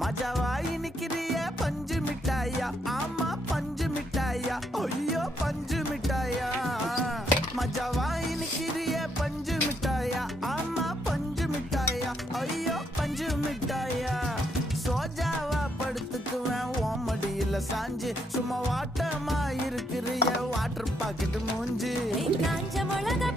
மஜாவாய் நிக்கிறிய பஞ்சு மிட்டாயா, ஆமா பஞ்சு மிட்டாயா, ஐயோ பஞ்சு மிட்டாயா. மஜாவாய் நிக்கிறிய பஞ்சு மிட்டாயா, ஆமா பஞ்சு மிட்டாயா, ஐயோ பஞ்சு மிட்டாயா. சோஜாவா படுத்துக்குவேன் ஓமடியில சாஞ்சு, சும்மா வாட்டமா இருக்கிறிய வாட்டர் பாக்கெட் மூஞ்சி. காஞ்ச மிளகா